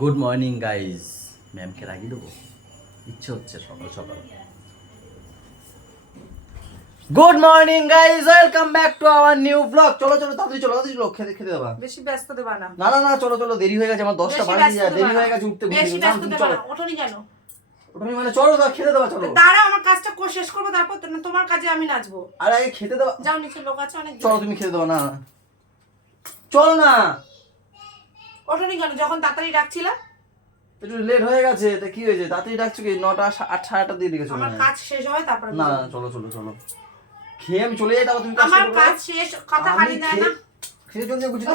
Good morning guys, ম্যামকে রাগিয়ে দেবো, ইচ্ছে হচ্ছে সকাল সকাল। Good morning guys, welcome back to our new blog. চলো চলো তাড়াতাড়ি চলো, তাড়াতাড়ি চলো, খেতে খেতে দেবা। বেশি ব্যস্ত দেবা না। না না না, চলো চলো, দেরি হয়ে গেছে আমার, 10টা বাজে যায়, দেরি হয়ে গেছে উঠতে। বেশি ব্যস্ত দেবা না, ওঠোনি কেন? ওঠোনি মানে চলো, দাও খেতে দেবা, চলো। দাঁড়া, আমার কাজটা শেষ করব, তারপর তোমার কাজে আমি নাচবো। আরে আগে খেতে দেবা। যাও নিচে, লোক আছে অনেক। চলো তুমি খেতে দেবা। না চলো না। ওঠোনি কেন? যখন তাড়াতাড়ি ডাকছিলাম। একটু লেট হয়ে গেছে, তা কি হয়েছে? তাড়াতাড়ি ডাকছো কি? 9টা 8:30 দিয়ে ডেকেছো। আমার কাজ শেষ হয় তারপর। না না, চলো চলো চলো, খেয়ে আমি চলে যাই, তারপর তুমি আমার কাজ শেষ, কথা খালি দেয় না। খেয়ে চলে যাই, বুঝলি?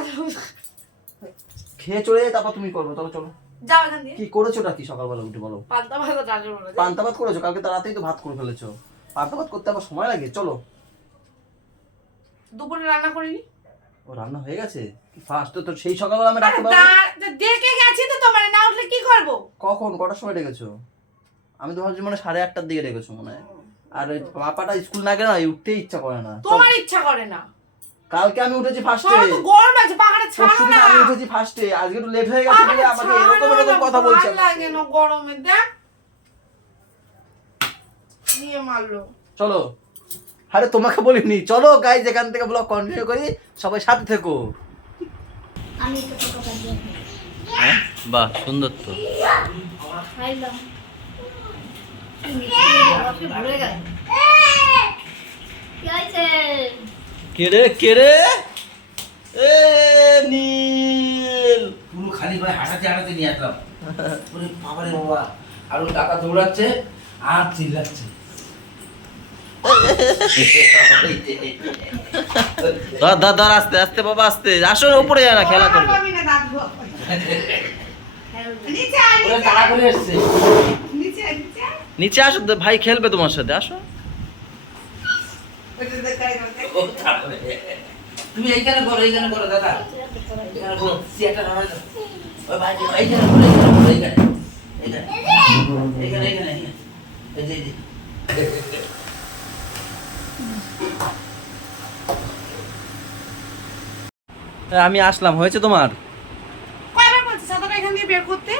খেয়ে চলে যাই, তারপর তুমি করবে। চলো চলো, যাও এখান দিয়ে। কি করেছোটা কি সকালবেলা উঠে বলো? পান্তা ভাত ডালের বড়া। পান্তা ভাত করেছো? কালকে তো রাতেই তো ভাত করে ফেলেছো। পান্তা ভাত করতে আবার সময় লাগে। চলো। দুপুরে রান্না করিনি। ও রান্না হয়ে গেছে? ফার্স্ট তো সেই সকালবেলা আমি রাখতে পারবো। দেখে গেছি তো, তোমার না উঠলে কি করব? কখন কটার সময় ডেকেছো? আমি তো ভাবছি মানে 8:30টার দিকে ডেকেছো মনে হয়। আর ওই পাপাটা স্কুল না গেলে না উঠতেই ইচ্ছা করে না। তোমার ইচ্ছা করে না? কালকে আমি উঠেছি ফার্স্টে। তো গরম আছে, পাখাটা ছাড়ো না। আমি উঠেছি ফার্স্টে, আজকে একটু লেট হয়ে গেছে বলে আমাকে এরকম এরকম কথা বলছে। ভালো লাগে না গরমে, দেখ নিয়ে মারলো। চলো। আরে তোমাকে বলিনি, চলো গাইজ এখান থেকে ব্লগ কন্টিনিউ করি, সবাই সাথে থেকো। আমি তো কথা দিয়ে হ্যাঁ বাহ, সুন্দর তো। খাইলাম ভুলে গেল। কি হয়েছে? কেড়ে কেড়ে এ নীল পুরো খালি ভাই হাঁটাতে হাঁটাতে নিয়ে আসলাম। ওরে বাবারে বাবা, আর ওই টাকা দৌড়াচ্ছে আর চিল্লাচ্ছে। ধর আস্তে আস্তে বাবা, আস্তে আসো, উপরে যায় না, খেলা করবে। ওরে তাড়া করে এসছে। নিচে আসো, ভাই খেলবে তোমার সাথে, আসো। ও তাড়া করে। তুমি এইখানে করো দাদা, এখানে করো, সিয়াটা নামাই দাও। ওই ভাই এইখানে করো, এইখানে এই যে আমি আসলাম, হয়েছে তোমার? কয়বার বলছিস সাদাটা এখান দিয়ে বের করতে?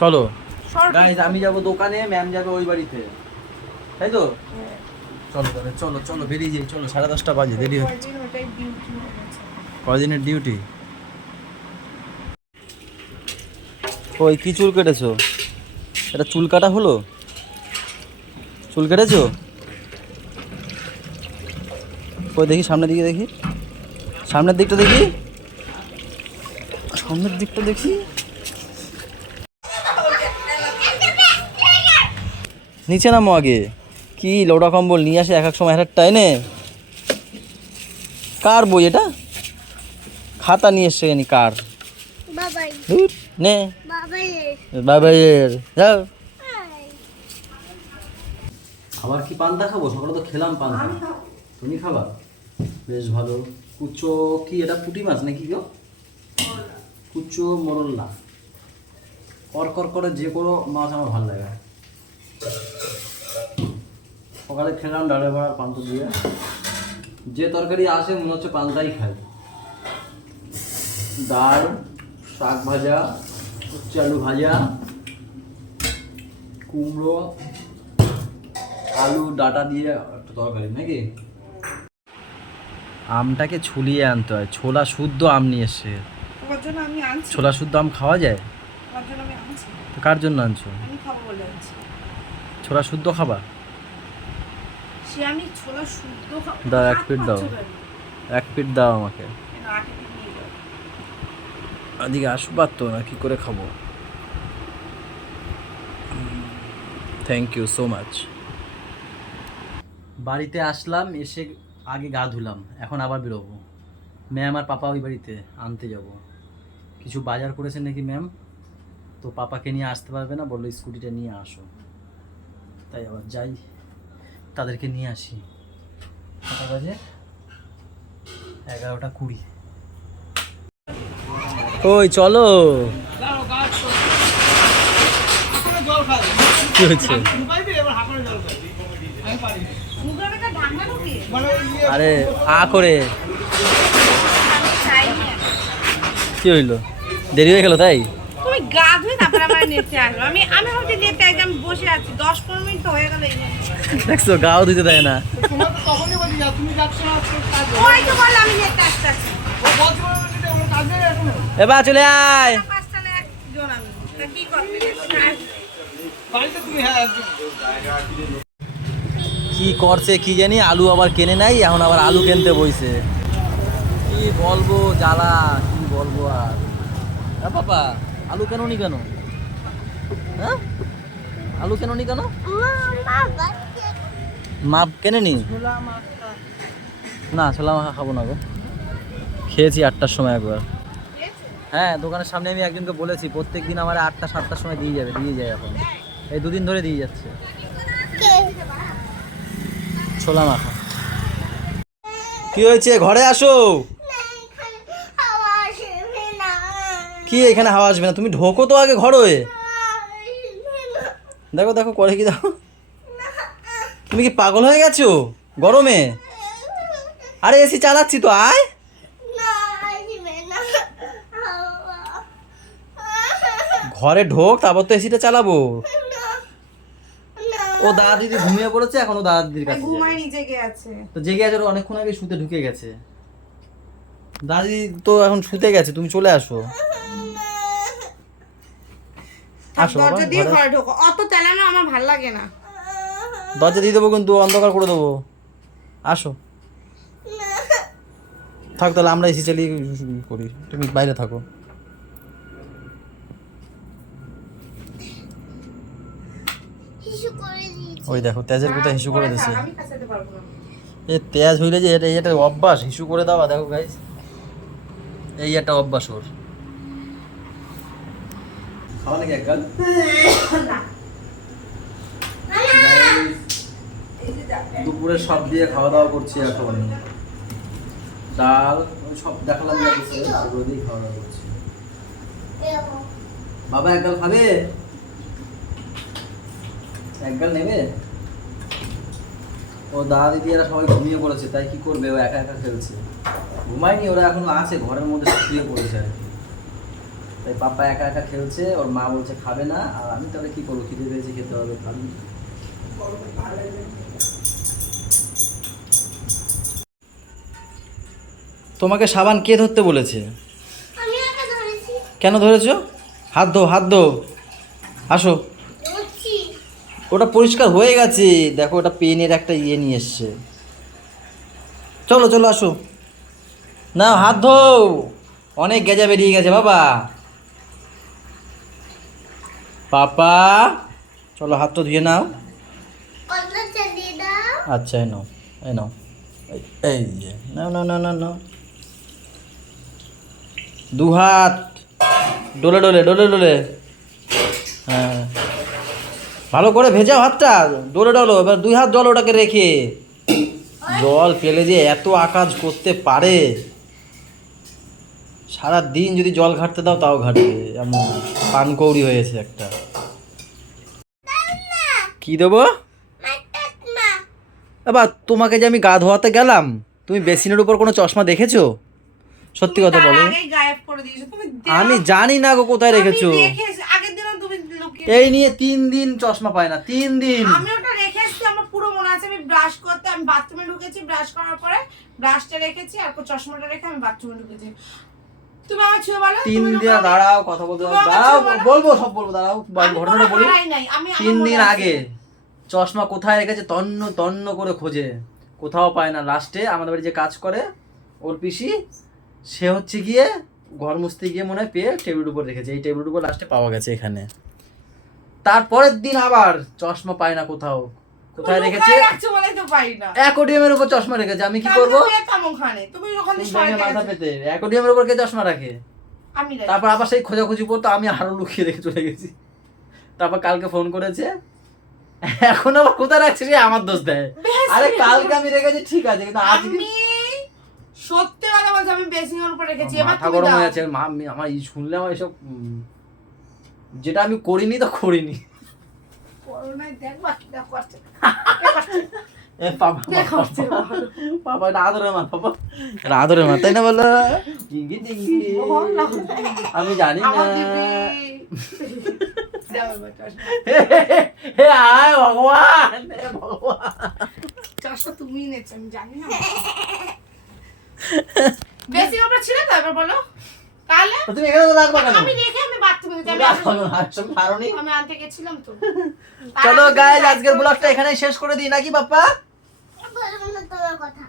চলো সর। গাইজ, আমি যাব দোকানে, ম্যাম যাবে ওই বাড়িতে, তাই তো? চলো তাহলে, চলো চলো বেরিয়ে যাই, চলো। 10:30 বাজে, দেরি হচ্ছে। কয়দিন ওটাই ডিউটি হয়ে গেছে। কয়দিনের ডিউটি? ওই কি চুল কেটেছো? এটা চুল কাটা হলো? চুল কেটেছো? কই দেখি, সামনের দিকে দেখি, সামনের দিকটা দেখি, সামনের দিকটা দেখি। নিচে নামো আগে। কি লোটা কম্বল নিয়ে আসে এক এক সময়, একটা এনে। কার বই এটা? খাতা নিয়ে এসছে জানি কার। বাবাই ধুর, নে বাবাই বাবাইয়ের যাও। খাবার কি পান্তা খাবো? সকালে তো খেলাম পান্তা। তুমি খাবা? বেশ ভালো। কুচো কি এটা? পুঁটি মাছ নাকি গো? কুচো মরল্লা, কর কর করে যে কোনো মাছ আমার ভালো লাগে। সকালে খেলাম ডালে বড়া পান্তা দিয়ে। যে তরকারি আসে মনে হচ্ছে পান্তাই খাই। ডাল, শাক ভাজা, উচ্ছে আলু ভাজা, কুমড়ো, আলু ডাটা দিয়ে একটা তরকারি নাকি। আমটাকে ছুলিয়ে আনতে হয়, ছোলা শুদ্ধ আম নিয়ে এসছে। তোমার জন্য আমি আনছি। ছোলা শুদ্ধ আম খাওয়া যায়? তোমার জন্য আমি আনছি। তো কার জন্য আনছো? আমি খাবো বলে আনছি। ছোলা শুদ্ধ খাবা? সে আমি ছোলা শুদ্ধ খাবো। দাও, এক পিঠ দাও। এক পিঠ দাও আমাকে। এদিকে আসবার তো না, কি করে খাবো? Thank you so much. বাড়িতে আসলাম, এসে আগে গা ধুলাম, এখন আবার বেরোবো। ম্যাম আর পাপা ওই বাড়িতে আনতে যাব। কিছু বাজার করেছেন নাকি ম্যাম, তো পাপাকে নিয়ে আসতে পারবে না, বললো স্কুটিটা নিয়ে আসো। তাই আবার যাই, তাদেরকে নিয়ে আসি। কটা বাজে? 11:20। ওই চলো। কি হয়েছে? আরে আ করে কি হইলো? দেরি হয়ে গেল তাই? তুমি গা ধুয়ে তারপরে আমার নেচে আসবে। আমি ভাবছি নেচে একদম বসে আছি, 10-15 মিনিট তো হয়ে গেল। দেখছো, গাও দিতে দেয় না। ওই তো বললাম আমি নেচে আসতে আছি। এবার চলে আয়। 5টা না একজন আমি, তা কি করবে? কি করছে কি জানি, আলু আবার কেনে নাই, এখন আবার আলু কিনতে বইছে। কি বলবো জ্বালা, কি বলবো আর। হ্যাঁ পাপা, আলু কেননি কেন? হ্যাঁ, আলু কেননি কেন? মাপ কেনেনি? না, ছোলা মাখা খাবো না গো। খেয়েছি 8টার সময় একবার। হ্যাঁ, দোকানের সামনে আমি একজনকে বলেছি প্রত্যেক দিন আমার 8টা-7টার সময় দিয়ে যাবে, দিয়ে যায় এখন। এই 2 দিন ধরে দিয়ে যাচ্ছে ছোলা মাখা। কি হয়েছে? ঘরে আসো। কি এখানে হাওয়া আসবে না? তুমি ঢোকো তো আগে ঘরে। দেখো দেখো করে কি দাও। তুমি কি পাগল হয়ে গেছো গরমে? আরে এসি চালাচ্ছি তো, আয়। ঘরে ঢোক, তারপর তো এসিটা চালাবো। ও দাদা দিদি ঘুমিয়ে পড়েছে, এখন ও দাদা দিদির কাছে ঘুমাই যাবে। নিচে গেছে। তো জেগে আছে, ওর অনেকক্ষণ আগে শুতে ঢুকে গেছে। দাদি তো এখন শুতে গেছে, তুমি চলে আসো। আসো বাবা, দরজা দিয়ে ঘরে। ঘরে ঢোকো, অত চালানো আমার ভালো লাগে না। দরজা দিয়ে দেবো কিন্তু, অন্ধকার করে দেবো। আসো। থাক তাহলে, আমরা এসি চালিয়ে করি, তুমি বাইরে থাকো। ওই দেখো তেজের কোথায় হিসু করে দিছে। আমি কাছাতে পারবো না। এ তেজ হইলে যে এটা অভ্যাস, হিসু করে দেওয়া। দেখো গাইস, এই একটা অভ্যাস ওর। খাওয়া নাকি একগাল? দুপুরে সব দিয়ে খাওয়া দাওয়া করছি এখন। ডাল সব দেখালাম, ওগুলো দিয়ে খাওয়া দাওয়া করছি। বাবা একগাল খাবে? একগাল নেবে? ও দাদা দিদি এরা সবাই ঘুমিয়ে পড়েছে, তাই কি করবে, ও একা একা খেলছে। ঘুমায়নি, ওরা এখনো আছে ঘরের মধ্যে, শুয়ে পড়েছে আর কি। তাই পাপা একা একা খেলছে, ওর মা বলছে খাবে না, আর আমি তাহলে কি করবো, খিদে পেয়েছে, খেতে হবে, খাবি। তোমাকে সাবান কে ধরতে বলেছে? কেন ধরেছো? হাত ধো, হাত ধো। আসো। ওটা পরিষ্কার হয়ে গেছে, দেখো ওটা পেনের একটা ইয়ে নিয়ে এসছে। চলো চলো আসো, না হাত ধো, অনেক গেজা বেরিয়ে গেছে বাবা। পাপা চলো, হাতটা ধুয়ে নাও। আচ্ছা এই নাও, এই নাও, এই যে নাও নাও নাও নাও নাও। 2 হাত ডলে ডলে ডলে ডলে, হ্যাঁ ভালো করে ভেজাও হাতটা, ডলে ডলো। এবার 2 হাত জল ওটাকে রেখে, জল ফেলে যে এত আকাজ করতে পারে। সারা দিন যদি জল ঘাটতে দাও তাও ঘাটবে, এমন পানকৌড়ি হয়েছে একটা। কি দেবো? এবার তোমাকে যে আমি গা ধোয়াতে গেলাম, তুমি বেসিনের উপর কোনো চশমা দেখেছো? সত্যি কথা বলো। আমি জানি না গো কোথায় রেখেছো। এই নিয়ে 3 দিন চশমা পায় না, 3 দিন। আমি ওটা রেখে এসেছি, আমার পুরো মনে আছে। আমি ব্রাশ করতে, আমি বাথরুমে ঢুকেছি, ব্রাশ করার পরে ব্রাশটা রেখেছি আর চশমাটা রেখে আমি বাথরুমে ঢুকেছি। তুমি আমার ছুঁয়ে বলো। 3 দিন দাঁড়াও, কথা বলতে দাঁড়াও, বলবো সব বলবো, দাঁড়াও ঘটনাটা বলি। 3 দিন আগে চশমা কোথায় রেখেছে তন্ন তন্ন করে খোঁজে, কোথাও পায় না। লাস্টে আমাদের বাড়ি যে কাজ করে ওর পিসি, সে হচ্ছে গিয়ে ঘর মুছতে গিয়ে মনে হয় পেয়ে টেবিলের উপর রেখেছে, এই টেবিলের উপর লাস্টে পাওয়া গেছে এখানে। তারপরের দিন আবার চশমা পায় না কোথাও, কোথায় রেখেছে, কোথায় রাখছো বলে তো পাই না। অ্যাকোডিয়ামের উপর চশমা রেখেছে। আমি কি করবো, আমি তো পেতাম ওখানে, তুমি ওখানে সরাতে মাথা গেছো। পেতে অ্যাকোডিয়ামের উপর কে চশমা রাখে? আমি রাখি। তারপর আবার সেই খোঁজাখুঁজি করতো, আমি আরো লুকিয়ে রেখে চলে গেছি। তারপর কালকে ফোন করেছে, এখন আবার কোথায় রাখছে সে আমার দোষ দেয়। বেশ, আরে কালকে আমি রেখেছি ঠিক আছে, কিন্তু আজকে আমি সত্যি কথা বলছি, আমি বেসিং এর উপর রেখেছি। এবার মাথা তুমি গরম দাও। হয়ে যাচ্ছে। আমার এই শুনলে আমার এসব যেটা আমি করিনি তো করিনি। করোনায় দেখবা কি না করছে। এ পাপা পাপা এটা আদরের মা, পাপা এটা আদরের মা, তাই না বলো? ডিঙ্গি ডিঙ্গি। আমি জানি না। আমার দিদি। দাও এবার চশমা। হে আয় ভগবান, হে ভগবান। চশমা তুমি এনেছো, আমি জানি না। বেসিং এর উপর ছিল তো, এবার বলো তাহলে তো তুমি এখানে রাখবা কেন? আমি রেখে আমি বাথরুমে যাই। রাখবা কেন? আসলে কারণই। আমি আনতে গেছিলাম তো। চলো গাইজ, আজকের ব্লগটা এখানেই শেষ করে দিই নাকি পাপ্পা? বলবো না তোমার কথা।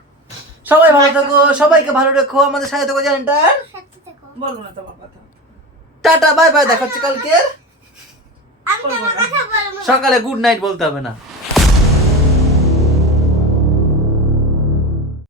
সবাই ভালো থাকো, সবাইকে ভালো রেখো, আমাদের সাথে থাকো জানেনটা। সাথে থেকো। বলবো না তোমার কথা। টাটা বাই বাই, দেখা হচ্ছে কালকে আমি তোমার কথা বলবো না। সকালে গুড নাইট বলতে হবে না।